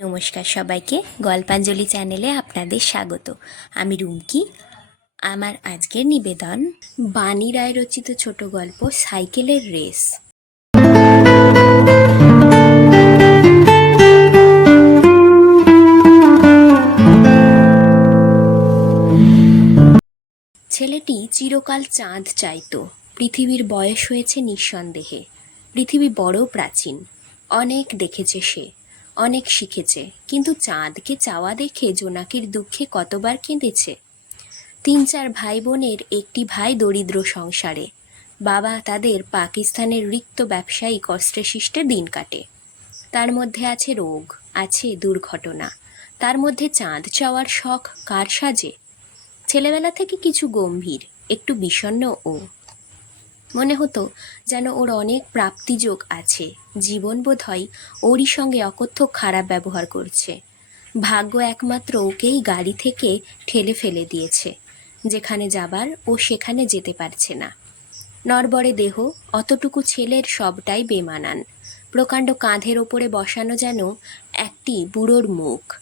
নমস্কার সবাইকে, গল্পাঞ্জলি চ্যানেলে আপনাদের স্বাগত। আমি রুমকি। আমার আজকের নিবেদন, বাণী রায় রচিত ছোট গল্প, সাইকেলের রেস। ছেলেটি চিরকাল চাঁদ চাইতো। পৃথিবীর বয়স হয়েছে নিঃসন্দেহে। পৃথিবী বড় প্রাচীন। অনেক দেখেছে সে। অনেক শিখেছে। কিন্তু চাঁদকে চাওয়া দেখে জোনাকির দুঃখে কতবার কেঁদেছে? তিন চার ভাই বোনের একটি ভাই দরিদ্র সংসারে। বাবা তাদের পাকিস্তানের রিক্ত ব্যবসায়ী কষ্টে শিষ্টে দিন কাটে। তার মধ্যে আছে রোগ, আছে দুর্ঘটনা। তার মধ্যে চাঁদ চাওয়ার শখ কার সাজে? ছেলেবেলা থেকে কিছু গম্ভীর, একটু বিষণ্ণ ও মনে হতো যেন ওর অনেক প্রাপ্তিযোগ আছে। জীবন বোধ হয় ওরই সঙ্গে অকথ্য খারাপ ব্যবহার করছে। ভাগ্য একমাত্র ওকেই গাড়ি থেকে ঠেলে ফেলে দিয়েছে। যেখানে যাবার ও সেখানে যেতে পারছে না। নরবরে দেহ, অতটুকু ছেলের সবটাই বেমানান। প্রকাণ্ড কাঁধের ওপরে বসানো যেন একটি বুড়োর মুখ।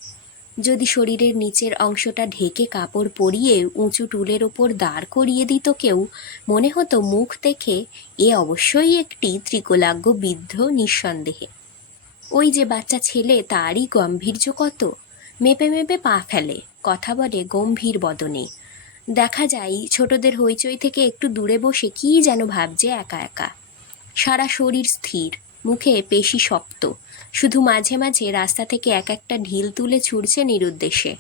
যদি শরীরের নিচের অংশটা ঢেকে কাপড় পরিয়ে উঁচু টুলের ওপর দাঁড় করিয়ে দিত কেউ, মনে হতো মুখ দেখে এ অবশ্যই একটি ত্রিকোলাগ্য বিদ্ধ নিঃসন্দেহে। ওই যে বাচ্চা ছেলে তারই গম্ভীর্য কত? মেপে মেপে পা ফেলে, কথা বলে গম্ভীর বদনে। দেখা যায় ছোটদের হইচই থেকে একটু দূরে বসে কী যেন ভাবছে একা একা। সারা শরীর স্থির, মুখে পেশি শক্ত। শুধু মাঝে মাঝে রাস্তা থেকে এক একটা ঢিল তুলে ছুড়ছে নিরুদ্দেশে।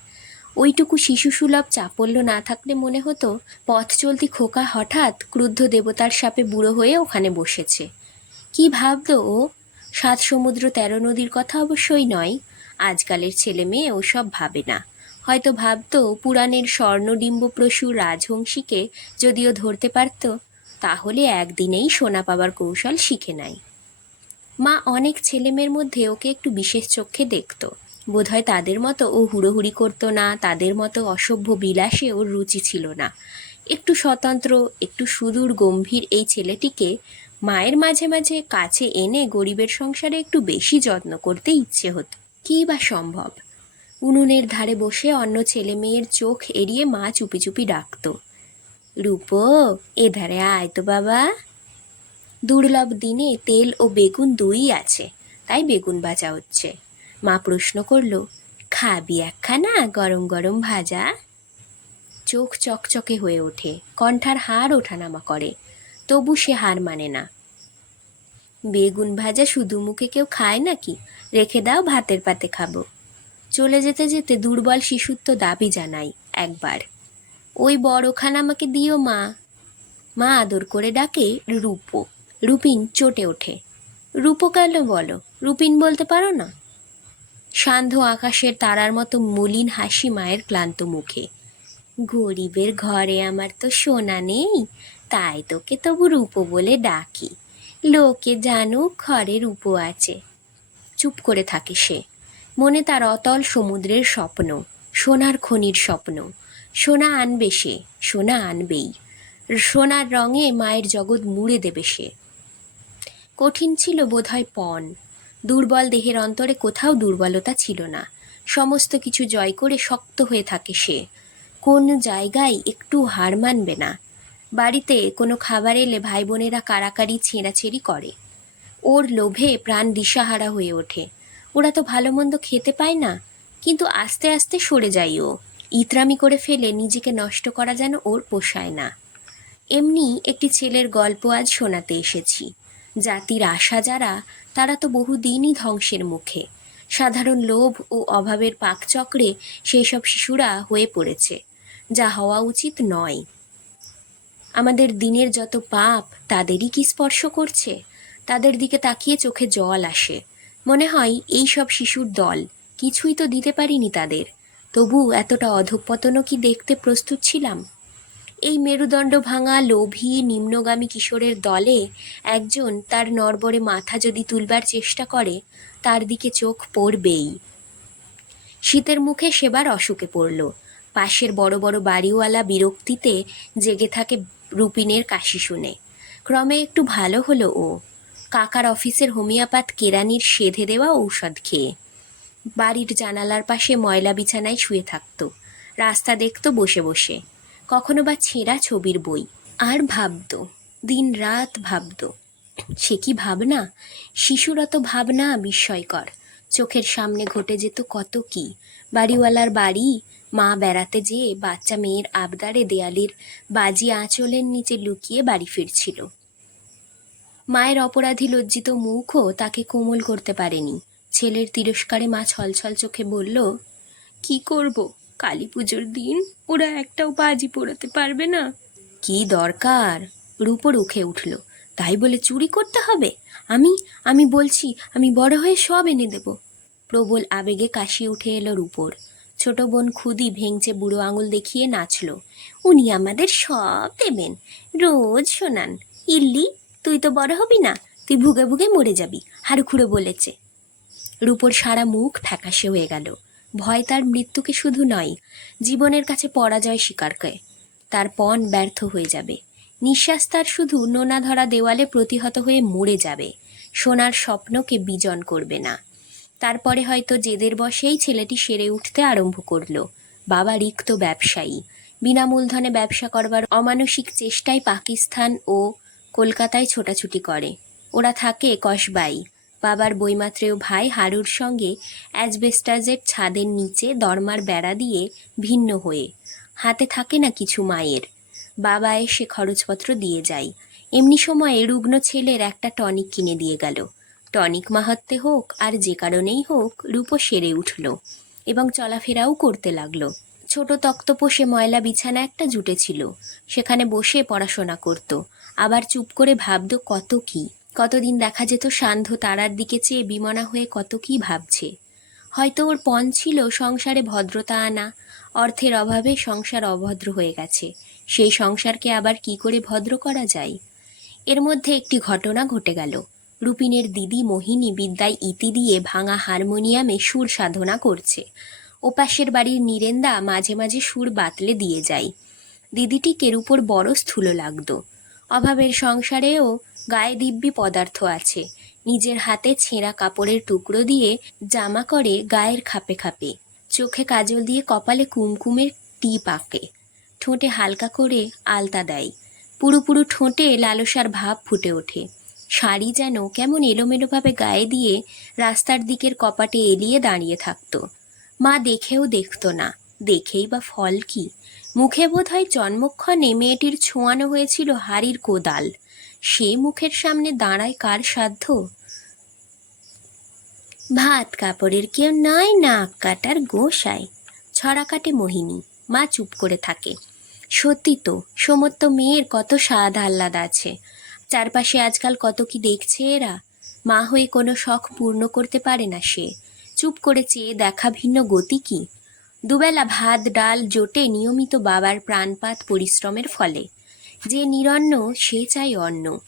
ওইটুকু শিশুসুলভ চাপল্য না থাকলে মনে হতো পথ চলতি খোকা হঠাৎ ক্রুদ্ধ দেবতার সাপে বুড়ো হয়ে ওখানে বসেছে। কি ভাবতো ও? সাত সমুদ্র তেরো নদীর কথা অবশ্যই নয়। আজকালের ছেলে মেয়ে ওসব ভাবে না। হয়তো ভাবতো পুরাণের স্বর্ণডিম্বপ্রসূ রাজহংসীকে যদিও ধরতে পারত, তাহলে একদিনেই সোনা পাবার কৌশল শিখে নেয় মা অনেক ছেলেমেয়ের মধ্যে ওকে একটু বিশেষ চোখে দেখত। বোধহয় তাদের মতো ও হুড়োহুড়ি করতো না, তাদের মতো অসভ্য বিলাসে ওর রুচি ছিল না। একটু স্বতন্ত্র, একটু সুদূর, গম্ভীর এই ছেলেটিকে মায়ের মাঝে মাঝে কাছে এনে গরিবের সংসারে একটু বেশি যত্ন করতে ইচ্ছে হতো। কী বা সম্ভব? উনুনের ধারে বসে অন্য ছেলে মেয়ের চোখ এড়িয়ে মা চুপি চুপি ডাকতো। রূপো, এধারে আয় তো বাবা। দুর্লভ দিনে তেল ও বেগুন দুই আছে, তাই বেগুন ভাজা হচ্ছে। মা প্রশ্ন করল, খাবি একখানা গরম গরম ভাজা? চোখ চকচকে হয়ে ওঠে, কণ্ঠার হাড় ওঠানামা করে, তবু সে হার মানে না। বেগুন ভাজা শুধু মুখে কেউ খায় নাকি? রেখে দাও, ভাতের পাতে খাব। চলে যেতে যেতে দুর্বল শিশুত্ব দাবি জানাই একবার। ওই বড়খান আমাকে দিও মা। মা আদর করে ডাকে রূপো। রুপিন চটে ওঠে। রূপো কেন বলো, রুপিন বলতে পারো না? সান্ধ্য আকাশের তারার মতো মলিন হাসি মায়ের ক্লান্ত মুখে। গরিবের ঘরে আমার তো সোনা নেই, তাই তোকে তবু রূপো বলে ডাকি। লোকে জানুক ঘরে রূপো আছে। চুপ করে থাকে সে। মনে তার অতল সমুদ্রের স্বপ্ন, সোনার খনির স্বপ্ন। সোনা আনবে সে, সোনা আনবেই। সোনার রঙে মায়ের জগৎ মুড়ে দেবে সে। কঠিন ছিল বোধহয় পণ। দুর্বল দেহের অন্তরে কোথাও দুর্বলতা ছিল না। সমস্ত কিছু জয় করে শক্ত হয়ে থাকে সে। কোন জায়গায় একটু হার মানবে না। বাড়িতে কোনো খাবার এলে ভাই বোনেরা কারাকারি ছেঁড়াছেড়ি করে। ওর লোভে প্রাণ দিশাহারা হয়ে ওঠে। ওরা তো ভালো মন্দ খেতে পায় না, কিন্তু আস্তে আস্তে সরে যায় ও। ইতরামি করে ফেলে নিজেকে নষ্ট করা যেন ওর পোষায় না। এমনি একটি ছেলের গল্প আজ শোনাতে এসেছি। জাতির আশা যারা, তারা তো বহুদিনই ধ্বংসের মুখে। সাধারণ লোভ ও অভাবের পাকচক্রে সেই সব শিশুরা হয়ে পড়েছে, যা হওয়া উচিত নয়। আমাদের দিনের যত পাপ, তাদেরই কি স্পর্শ করছে? তাদের দিকে তাকিয়ে চোখে জল আসে। মনে হয় এই সব শিশুর দল, কিছুই তো দিতে পারিনি তাদের। তবু এতটা অধঃপতনও কি দেখতে প্রস্তুত ছিলাম? এই মেরুদণ্ড ভাঙা লোভী, নিম্নগামী কিশোরের দলে একজন তার নরবরে মাথা যদি তুলবার চেষ্টা করে, তার দিকে চোখ পড়বেই। শীতের মুখে সেবার অসুখে পড়ল। পাশের বড় বড় বাড়িওয়ালা বিরক্তিতে জেগে থাকে রুপিনের কাশি শুনে। ক্রমে একটু ভালো হলো ও। কাকার অফিসের হোমিওপ্যাথ কেরানির সেধে দেওয়া ঔষধ খেয়ে। বাড়ির জানালার পাশে ময়লা বিছানায় শুয়ে থাকতো। রাস্তা দেখতো বসে বসে। কখনো বা ছেঁড়া ছবির বই। আর ভাবতো দিন রাত ভাবতো। সে কি ভাবনা? শিশুরত ভাবনা বিস্ময়কর। চোখের সামনে ঘটে যেত কত কি। বাড়িওয়ালার বাড়ি, মা বেড়াতে যেয়ে বাচ্চা মেয়ের আবদারে দেয়ালির বাজি আঁচলের নিচে লুকিয়ে বাড়ি ফিরছিল। মায়ের অপরাধী লজ্জিত মুখও তাকে কোমল করতে পারেনি। ছেলের তিরস্কারে মা ছলছল চোখে বলল, কি করব? কালী পুজোর দিন ওরা একটাও বাজি পোড়াতে পারবে না। কি দরকার? রূপর উঠে উঠল। তাই বলে চুরি করতে হবে? আমি আমি বলছি, আমি বড় হয়ে সব এনে দেব। প্রবল আবেগে কাশি উঠে এলো রূপর। ছোট বোন খুদি ভেঙচে বুড়ো আঙুল দেখিয়ে নাচল। উনি আমাদের সব দেবেন। রোজ শোনান। ইল্লি, তুই তো বড় হবি না, তুই ভুগে ভুগে মরে যাবি হাড়ু খুঁড়ো বলেছে। রূপর সারা মুখ ফ্যাকাশে হয়ে গেল। ভয় তার মৃত্যুকে শুধু নয়, জীবনের কাছে পরাজয় স্বীকারকে তার পণ ব্যর্থ হয়ে যাবে। নিঃশ্বাস তার শুধু নোনা ধরা দেওয়ালে প্রতিহত হয়ে মরে যাবে। সোনার স্বপ্নকে বিজন করবে না। তারপরে হয়তো জেদের বসেই ছেলেটি সেরে উঠতে আরম্ভ করল। বাবা রিক্ত ব্যবসায়ী। বিনা মূলধনে ব্যবসা করবার অমানসিক চেষ্টায় পাকিস্তান ও কলকাতায় ছোটাছুটি করে। ওরা থাকে কসবাই। বাবার বইমাত্রেয় ভাই হারুর সঙ্গে অ্যাজবেস্টাজের ছাদের নিচে দরমার বেড়া দিয়ে ভিন্ন হয়ে। হাতে থাকে না কিছু মায়ের। বাবা এসে খরচপত্র দিয়ে যায়। এমনি সময়ে রুগ্ন ছেলের একটা টনিক কিনে দিয়ে গেল। টনিক মাহাত্মে হোক আর যে কারণেই হোক রূপ সেরে উঠল এবং চলাফেরাও করতে লাগল। ছোট তক্তপোষে ময়লা বিছানা একটা জুটেছিল। সেখানে বসে পড়াশোনা করত। আবার চুপ করে ভাবত কত কি। কতদিন দেখা যেত সান্ধ্য তারার দিকে চেয়ে বিমনা হয়ে কত কি ভাবছে। হয়তো ওর পণ ছিল সংসারে ভদ্রতা আনা, অর্থের অভাবে সংসার অভদ্র হয়ে গেছে। সেই সংসারকে আবার কি করে ভদ্র করা যায়? এর মধ্যে একটি ঘটনা ঘটে গেল। রুপিনের দিদি মোহিনী বিদ্যায় ইতি দিয়ে ভাঙা হারমোনিয়ামে সুর সাধনা করছে। ওপাশের বাড়ির নীরেন্দা মাঝে মাঝে সুর বাতলে দিয়ে যায়। দিদিটিকে উপর বড় স্থূল লাগতো। অভাবের সংসারেও গায়ে দিব্যি পদার্থ আছে। নিজের হাতে ছেঁড়া কাপড়ের টুকরো দিয়ে জামা করে গায়ের খাপে খাপে। চোখে কাজল দিয়ে কপালে কুমকুমের টিপ আঁকে। ঠোঁটে হালকা করে আলতা দেয়। পুরো পুরো ঠোঁটে লালসার ভাব ফুটে ওঠে। শাড়ি যেন কেমন এলোমেলোভাবে গায়ে দিয়ে রাস্তার দিকের কপাটে এলিয়ে দাঁড়িয়ে থাকতো। মা দেখেও দেখতো না। দেখেই বা ফল কি? মুখে বোধ হয় জন্মক্ষণে মেয়েটির ছোঁয়ানো হয়েছিল হাড়ির কোদাল। সে মুখের সামনে দাঁড়ায় কার সাধ্য? ভাত কাপড়ের কেউ নয় নাক কাটার গোসায় ছড়া কাটে মোহিনী, মা চুপ করে থাকে। সত্যি তো, সমস্ত মেয়ের কত স্বাদ আহ্লাদ আছে। চারপাশে আজকাল কত কি দেখছে এরা। মা হয়ে কোনো শখ পূর্ণ করতে পারে না সে। চুপ করে চেয়ে দেখা ভিন্ন গতি কি? দুবেলা ভাত, ডাল, জোটে নিয়মিত বাবার প্রাণপাত পরিশ্রমের ফলে। যে নিরন্ন, সে চাই অন্ন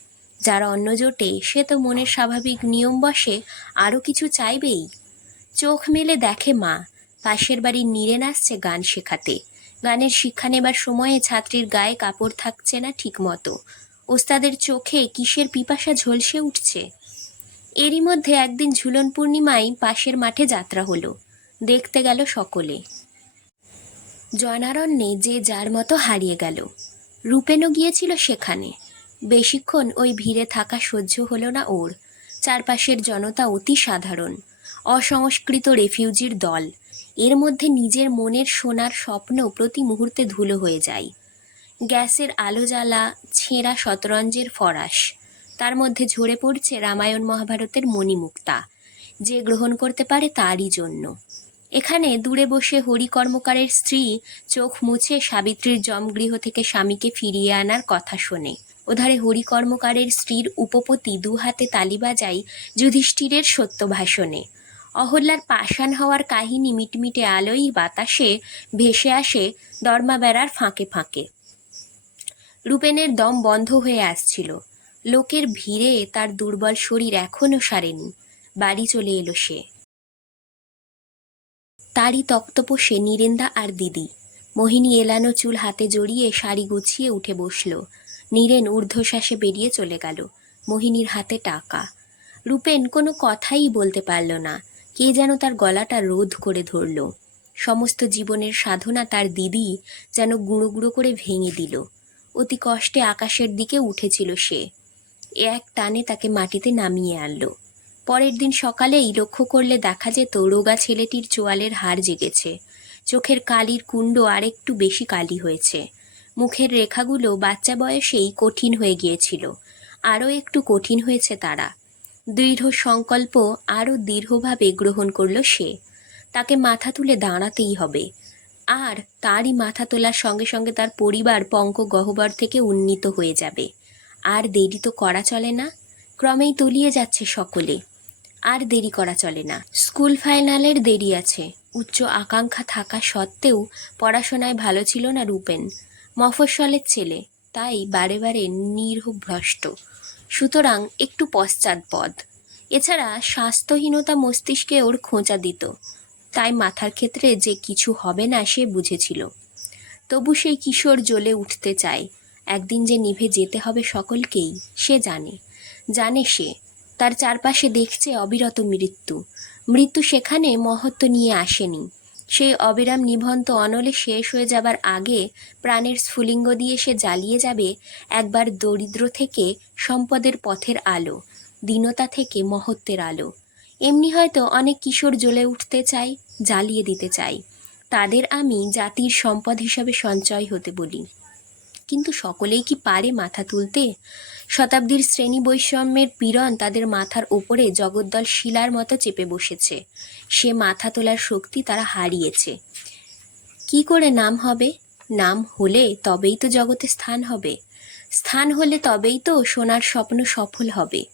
যার অন্ন জোটে, সে তো মনের স্বাভাবিক নিয়ম বসে আরও কিছু চাইবেই। চোখ মেলে দেখে মা, পাশের বাড়ির নীরেন আসছে গান শেখাতে। গানের শিক্ষা নেবার সময়ে ছাত্রীর গায়ে কাপড় থাকছে না ঠিক মতো ওস্তাদের চোখে কিসের পিপাসা ঝলসে উঠছে? এরই মধ্যে একদিন ঝুলন পূর্ণিমায় পাশের মাঠে যাত্রা হলো। দেখতে গেল সকলে। জনারণ্যে যে যার মতো হারিয়ে গেল। রূপেনও গিয়েছিল সেখানে। বেশিক্ষণ ওই ভিড়ে থাকা সহ্য হলো না ওর। চারপাশের জনতা অতি সাধারণ, অসংস্কৃত রেফিউজির দল। এর মধ্যে নিজের মনের সোনার স্বপ্ন প্রতি মুহূর্তে ধুলো হয়ে যায়। গ্যাসের আলো জ্বালা, ছেঁড়া শতরঞ্জের ফরাস, তার মধ্যে ঝরে পড়ছে রামায়ণ মহাভারতের মণিমুক্তা। যে গ্রহণ করতে পারে তারই জন্য। এখানে দূরে বসে হরি কর্মকারের স্ত্রী চোখ মুছে সাবিত্রীর জমগৃহ থেকে স্বামীকে ফিরিয়ে আনার কথা শোনে। ওধারে হরি কর্মকারের স্ত্রীর উপপতি দু হাতে তালি বাজাই যুধিষ্ঠিরের সত্য ভাষণে। অহল্যার পাষাণ হওয়ার কাহিনী মিটমিটে আলোই বাতাসে ভেসে আসে দরমা বেড়ার ফাঁকে ফাঁকে। রূপেনের দম বন্ধ হয়ে আসছিল। লোকের ভিড়ে তার দুর্বল শরীর এখনও সারেনি। বাড়ি চলে এলো সে। তারই তক্তপোষে নীরেন্দা আর দিদি। মোহিনী এলানো চুল হাতে জড়িয়ে শাড়ি গুছিয়ে উঠে বসল। নীরেন ঊর্ধ্বশ্বাসে বেরিয়ে চলে গেল। মোহিনীর হাতে টাকা। রূপেন কোনো কথাই বলতে পারল না। কে যেন তার গলাটা রোধ করে ধরল। সমস্ত জীবনের সাধনা তার দিদি যেন গুঁড়ো গুঁড়ো করে ভেঙে দিল। অতি কষ্টে আকাশের দিকে উঠেছিল সে। এক টানে তাকে মাটিতে নামিয়ে আনলো। পরের দিন সকালেই লক্ষ্য করলে দেখা যেত রোগা ছেলেটির চোয়ালের হাড় জেগেছে। চোখের কালির কুণ্ড আরেকটু বেশি কালি হয়েছে। মুখের রেখাগুলো বাচ্চা বয়সেই কঠিন হয়ে গিয়েছিল। আরও একটু কঠিন হয়েছে তারা। দৃঢ় সংকল্প আরও দৃঢ়ভাবে গ্রহণ করল সে। তাকে মাথা তুলে দাঁড়াতেই হবে। আর তারই মাথা তোলার সঙ্গে সঙ্গে তার পরিবার পঙ্ক গহ্বর থেকে উন্নীত হয়ে যাবে। আর দেরি তো করা চলে না। ক্রমেই তলিয়ে যাচ্ছে সকলে। আর দেরি করা চলে না। স্কুল ফাইনালের দেরি আছে। উচ্চ আকাঙ্ক্ষা থাকা সত্ত্বেও পড়াশোনায় ভালো ছিল না রূপেন। মফস্বলের ছেলে, তাই বারে বারে নির্ভ্রষ্ট। সুতরাং একটু পশ্চাৎপদ এছাড়া স্বাস্থ্যহীনতা মস্তিষ্কে ওর খোঁচা দিত। তাই মাথার ক্ষেত্রে যে কিছু হবে না সে বুঝেছিল। তবু সেই কিশোর জ্বলে উঠতে চায়। একদিন যে নিভে যেতে হবে সকলকেই, সে জানে। জানে সে তার চারপাশে দেখছে অবিরত মৃত্যু। মৃত্যু সেখানে মহত্ব নিয়ে আসেনি। সেই অবিরাম নিভন্ত অনলে শেষ হয়ে যাবার আগে প্রাণের স্ফুলিঙ্গ দিয়ে সে জ্বালিয়ে যাবে একবার দরিদ্র থেকে সম্পদের পথের আলো, দীনতা থেকে মহত্বের আলো। এমনি হয়তো অনেক কিশোর জ্বলে উঠতে চাই জ্বালিয়ে দিতে চাই তাদের আমি জাতির সম্পদ হিসাবে সঞ্চয় হতে বলি। কিন্তু সকলেই কি পারে মাথা তুলতে? শতাব্দীর শ্রেণি বৈষম্যের পীড়ন তাদের মাথার ওপরে জগদ্দল শিলার মতো চেপে বসেছে। সে মাথা তোলার শক্তি তারা হারিয়েছে। কি করে নাম হবে? নাম হলে তবেই তো জগতে স্থান হবে। স্থান হলে তবেই তো সোনার স্বপ্ন সফল হবে।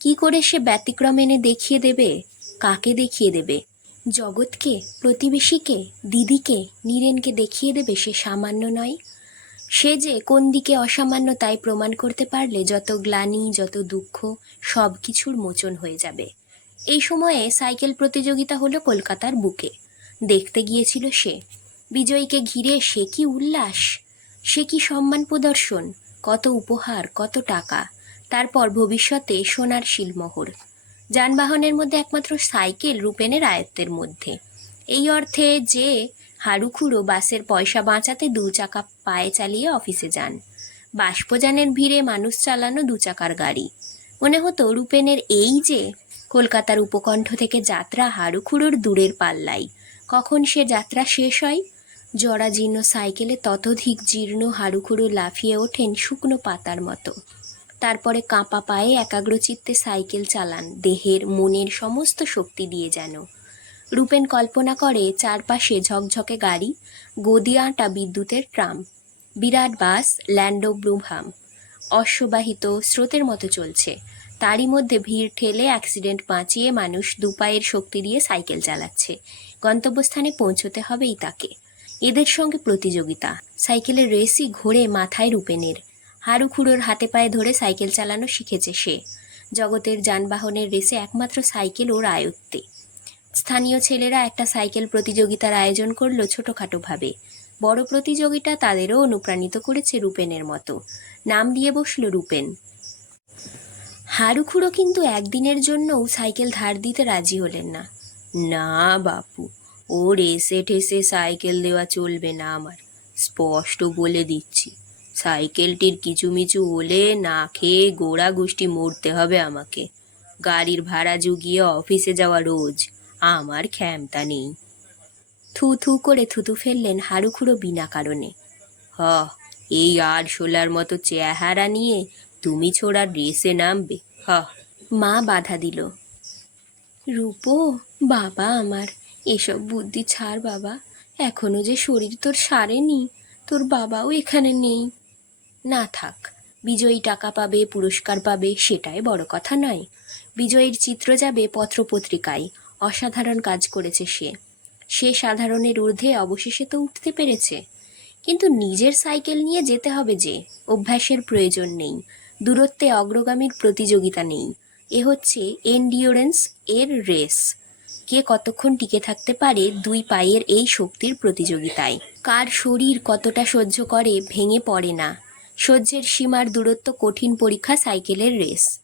কি করে সে ব্যতিক্রম এনে দেখিয়ে দেবে? কাকে দেখিয়ে দেবে? জগৎকে? প্রতিবেশীকে? দিদিকে? নীরেনকে দেখিয়ে দেবে সে সামান্য নয়? সে যে কোন দিকে অসামান্য তাই প্রমাণ করতে পারলে যত গ্লানি, যত দুঃখ, সব কিছুর মোচন হয়ে যাবে। এই সময়ে সাইকেল প্রতিযোগিতা হলো কলকাতার বুকে। দেখতে গিয়েছিল সে। বিজয়ীকে ঘিরে সে কি উল্লাস, সে কি সম্মান প্রদর্শন, কত উপহার, কত টাকা, তারপর ভবিষ্যতে সোনার শিলমোহর। যানবাহনের মধ্যে একমাত্র সাইকেল রূপেনের আয়ত্তের মধ্যে। এই অর্থে যে হাড়ুখুড়ো বাসের পয়সা বাঁচাতে দু চাকা পায়ে চালিয়ে অফিসে যান। বাষ্পযানের ভিড়ে মানুষ চালানো দু চাকার গাড়ি। মনে হতো রূপেনের এই যে কলকাতার উপকণ্ঠ থেকে যাত্রা হাড়ুখুড়োর দূরের পাল্লাই কখন সে যাত্রা শেষ হয়? জরাজীর্ণ সাইকেলে ততোধিক জীর্ণ হাড়ুখুড়ো লাফিয়ে ওঠেন শুকনো পাতার মতো। তারপরে কাঁপা পায়ে একাগ্রচিত্তে সাইকেল চালান, দেহের, মনের সমস্ত শক্তি দিয়ে যেন। রূপেন কল্পনা করে চারপাশে ঝকঝকে গাড়ি গদি গদিয়াটা বিদ্যুতের ট্রাম, বিরাট বাস, ল্যান্ডো ব্রুমহাম। অশ্ববাহিত স্রোতের মতো চলছে। তারই মধ্যে ভিড় ঠেলে অ্যাক্সিডেন্ট বাঁচিয়ে মানুষ দুপায়ের শক্তি দিয়ে সাইকেল চালাচ্ছে। গন্তব্যস্থানে পৌঁছতে হবেই তাকে। এদের সঙ্গে প্রতিযোগিতা। সাইকেলের রেসই ঘোরে মাথায় রূপেনের। হাড়ুখুড়োর হাতে পায়ে ধরে সাইকেল চালানো শিখেছে সে। জগতের যানবাহনের রেসে একমাত্র সাইকেল ওর আয়ত্তে। স্থানীয় ছেলেরা একটা সাইকেল প্রতিযোগিতার আয়োজন করল ছোটোখাটোভাবে। বড় প্রতিযোগিতা তাদেরও অনুপ্রাণিত করেছে রূপেনের মতো। নাম দিয়ে বসল রূপেন। হাড়ুখুড়ো কিন্তু একদিনের জন্যও সাইকেল ধার দিতে রাজি হলেন না। না বাপু ও রেসে ঠেসে সাইকেল দেওয়া চলবে না আমার। স্পষ্ট বলে দিচ্ছি, সাইকেলটির কিচুমিচু হলে না খেয়ে গোড়া গোষ্ঠী মরতে হবে আমাকে। গাড়ির ভাড়া জুগিয়ে অফিসে যাওয়া রোজ। আমার ক্ষমতা নেই। থু থু করে থুতু ফেললেন হাড়ুখুড়ো বিনা কারণে। হ, এই আর শোলার মতো চেহারা নিয়ে তুমি ছোড়া রেসে নামবে। হ। মা বাধা দিল। রূপো, বাবা আমার, এসব বুদ্ধি ছাড় বাবা। এখনও যে শরীর তোর সারেনি, তোর বাবাও এখানে নেই। না থাক, বিজয়ী টাকা পাবে, পুরস্কার পাবে, সেটাই বড় কথা নয়। বিজয়ীর চিত্র যাবে পত্রপত্রিকায়। অসাধারণ কাজ করেছে সে। সে সাধারণের ঊর্ধ্বে অবশেষে তো উঠতে পেরেছে। কিন্তু নিজের সাইকেল নিয়ে যেতে হবে যে, অভ্যাসের প্রয়োজন নেই, দূরত্বে অগ্রগামীর প্রতিযোগিতা নেই। এ হচ্ছে এন্ডিওরেন্স এর রেস কে কতক্ষণ টিকে থাকতে পারে দুই পায়ের এই শক্তির প্রতিযোগিতায়? কার শরীর কতটা সহ্য করে ভেঙে পড়ে না? সহ্যের সীমার দূরত্ব কঠিন পরীক্ষা সাইকেলের রেস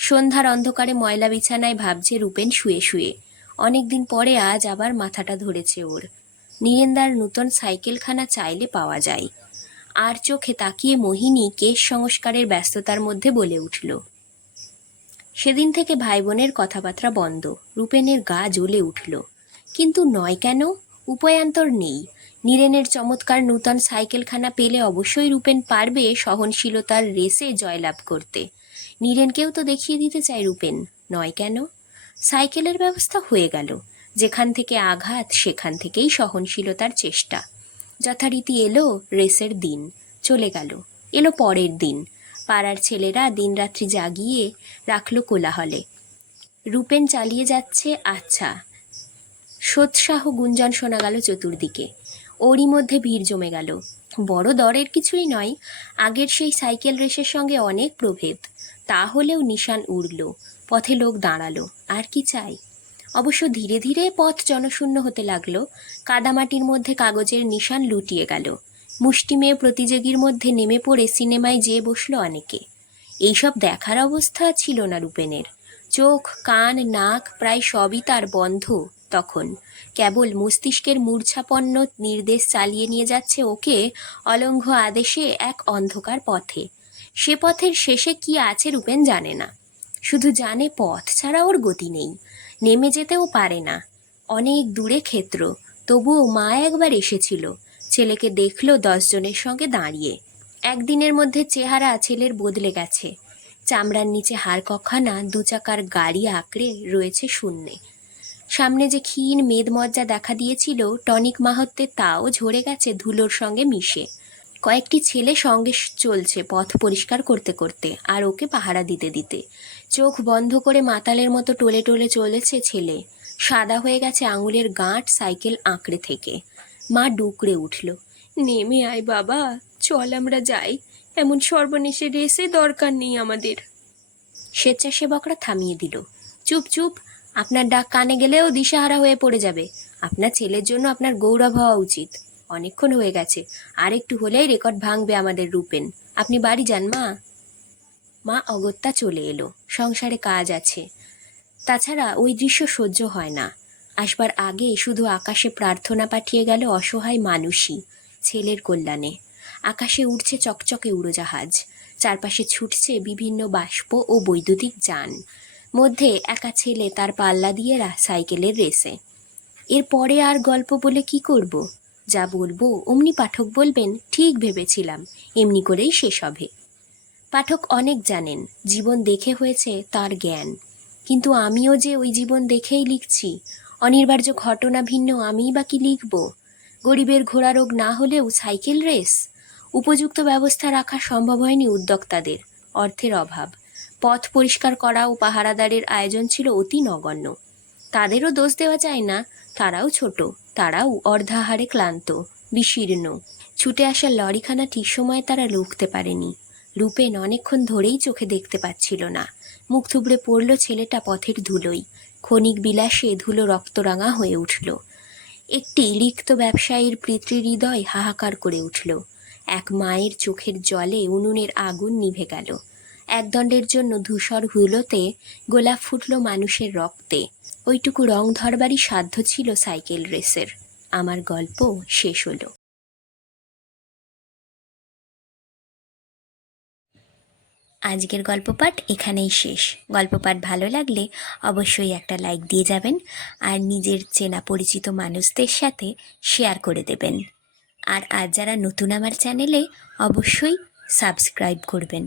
সন্ধ্যার অন্ধকারে ময়লা বিছানায় ভাবছে রূপেন শুয়ে শুয়ে। অনেকদিন পরে আজ আবার মাথাটা ধরেছে ওর। নীরেন্দার নূতন সাইকেলখানা চাইলে পাওয়া যায়। আর চোখে তাকিয়ে মোহিনী কেশ সংস্কারের ব্যস্ততার মধ্যে বলে উঠল, সেদিন থেকে ভাই বোনের কথাবার্তা বন্ধ। রূপেনের গা জ্বলে উঠল। কিন্তু নয় কেন? উপায়ান্তর নেই। নীরেনের চমৎকার নূতন সাইকেলখানা পেলে অবশ্যই রূপেন পারবে সহনশীলতার রেসে জয়লাভ করতে। নীরেনকেও তো দেখিয়ে দিতে চায় রূপেন। নয় কেন? সাইকেলের ব্যবস্থা হয়ে গেল। যেখান থেকে আঘাত, সেখান থেকেই সহনশীলতার চেষ্টা। যথারীতি এলো রেসের দিন, চলে গেল। এলো পরের দিন। পাড়ার ছেলেরা দিনরাত্রি জাগিয়ে রাখল কোলাহলে। রূপেন চালিয়ে যাচ্ছে আচ্ছা। সোৎসাহ গুঞ্জন শোনা গেল চতুর্দিকে। ওরই মধ্যে ভিড় জমে গেল। বড় দরের কিছুই নয়, আগের সেই সাইকেল রেসের সঙ্গে অনেক প্রভেদ। তা হলেও নিশান উড়ল, পথে লোক দাঁড়াল, আর কি চাই? অবশ্য ধীরে ধীরে পথ জনশূন্য হতে লাগল, কাদামাটির মধ্যে কাগজের নিশান লুটিয়ে গেল, মুষ্টিমেয় প্রতিযোগীর মধ্যে নেমে পড়ে সিনেমায় যেয়ে বসল অনেকে। এইসব দেখার অবস্থা ছিল না রূপেনের। চোখ, কান, নাক প্রায় সবই তার বন্ধ তখন। কেবল মস্তিষ্কের মূর্ছাপন্ন নির্দেশ চালিয়ে নিয়ে যাচ্ছে ওকে অলঙ্ঘ আদেশে এক অন্ধকার পথে। সে পথের শেষে কি আছে রূপেন জানে না। শুধু জানে পথ ছাড়া ওর গতি নেই। নেমে যেতেও পারে না। অনেক দূরে ক্ষেত্র, তবুও মা একবার এসেছিল। ছেলেকে দেখল দশজনের সঙ্গে দাঁড়িয়ে। একদিনের মধ্যে চেহারা ছেলের বদলে গেছে। চামড়ার নিচে হাড় কখানা দু চাকার গাড়ি আঁকড়ে রয়েছে শূন্যে। সামনে যে ক্ষীণ মেদমজ্জা দেখা দিয়েছিল, টনিক মাহাত্মে তাও ঝরে গেছে ধুলোর সঙ্গে মিশে। কয়েকটি ছেলে সঙ্গে চলছে পথ পরিষ্কার করতে করতে, আর ওকে পাহারা দিতে দিতে। চোখ বন্ধ করে মাতালের মতো টোলে টোলে চলেছে ছেলে। সাদা হয়ে গেছে আঙুলের গাঁট সাইকেল আঁকড়ে থেকে। মা ডুকরে উঠল। নেমে আয় বাবা, চল আমরা যাই। এমন সর্বনেশে রেসে দরকার নেই আমাদের। স্বেচ্ছাসেবকরা থামিয়ে দিল। চুপ চুপ, আপনার ডাক কানে গেলেও দিশাহারা হয়ে পড়ে যাবে। আপনার ছেলের জন্য আপনার গৌরব হওয়া উচিত। অনেকক্ষণ হয়ে গেছে। আর একটু হলেই রেকর্ড ভাঙবে আমাদের রূপেন। আপনি বাড়ি যান, মা। মা অগত্যা চলে এলো। সংসারে কাজ আছে। তাছাড়া ওই দৃশ্য সহ্য হয় না। আসবার আগে শুধু আকাশে প্রার্থনা পাঠিয়ে গেল অসহায় মানুষই, ছেলের কল্যাণে। আকাশে উঠছে চকচকে উড়োজাহাজ। চারপাশে ছুটছে বিভিন্ন বাষ্প ও বৈদ্যুতিক যান। মধ্যে একা ছেলে তার পাল্লা দিয়ে সাইকেলের রেসে। এরপরে আর গল্প বলে কি করব? যা বলব অমনি পাঠক বলবেন, ঠিক ভেবেছিলাম। এমনি করেই শেষ হবে। পাঠক অনেক জানেন, জীবন দেখে হয়েছে তার জ্ঞান। কিন্তু আমিও যে ওই জীবন দেখেই লিখছি অনিবার্য ঘটনা ভিন্ন আমিই বা কি লিখব? গরিবের ঘোড়া রোগ না হলেও সাইকেল রেস? উপযুক্ত ব্যবস্থা রাখা সম্ভব হয়নি উদ্যোক্তাদের, অর্থের অভাব। পথ পরিষ্কার করা ও পাহারাদারের আয়োজন ছিল অতি নগণ্য। তাদেরও দোষ দেওয়া যায় না, তারাও ছোট। তারাও অর্ধাহারে ক্লান্ত, বিশীর্ণ। ছুটে আসা লরিখানা ঠিক সময়ে তারা লুকতে পারেনি। রূপেন অনেকক্ষণ ধরেই চোখে দেখতে পাচ্ছিল না। মুখ থুবড়ে পড়ল ছেলেটা পথের ধুলোই ক্ষণিক বিলাসে ধুলো রক্তরাঙা হয়ে উঠল। একটি রিক্ত ব্যবসায়ীর পিতৃহৃদয় হাহাকার করে উঠল। এক মায়ের চোখের জলে উনুনের আগুন নিভে গেল। একদণ্ডের জন্য ধূসর হুলোতে গোলাপ ফুটল মানুষের রক্তে। ওইটুকু রং ধরবারই সাধ্য ছিল সাইকেল রেসের। আমার গল্প শেষ হলো। আজকের গল্প পাঠ এখানেই শেষ। গল্প পাঠ ভালো লাগলে অবশ্যই একটা লাইক দিয়ে যাবেন আর নিজের চেনা পরিচিত মানুষদের সাথে শেয়ার করে দেবেন। আর আজ যারা নতুন আমার চ্যানেলে অবশ্যই সাবস্ক্রাইব করবেন।